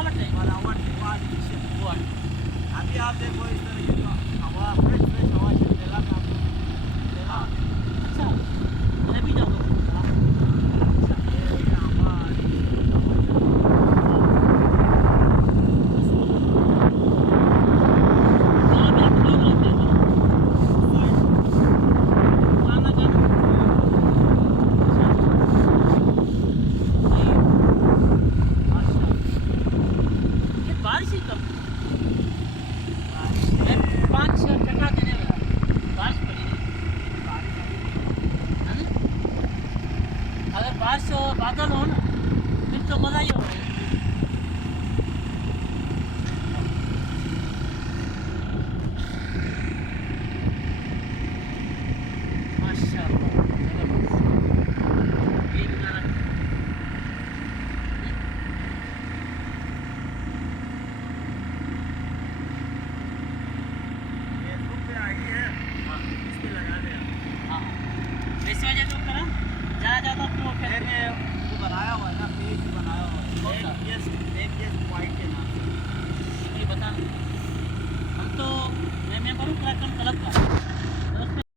बनावट है। बनावट है, वो आर्टिफिशियल है। वो है। अभी आप देखो इस तरह की जो हवा, फ्रेश फ्रेश हवा चलेगा में आपको मिलेगा। अच्छा, मैं भी जाऊँगा। ये हो गया हवा, artificial हवा चल रही यहाँ पे आपको लोग रहते हैं। है। आना जाना। अच्छा, ये बारिश ही कब? बारिश मैं 5-6 चटा देने वाला बारिश पड़ी है ना? अगर बारिश हो, बादल हो ना, फिर तो मज़ा ही होगा। माशाअल्लाह, ये नज़ारा। फेसबुक पे आई है, हाँ इस पे लगा दे आप। हाँ, इस वजह से करा ज़्यादा ज़्यादा तो फिर मैंने वो बनाया हुआ है ना, पेज बनाया हुआ कौन सा? है, एमजीएस पॉइंट के नाम से।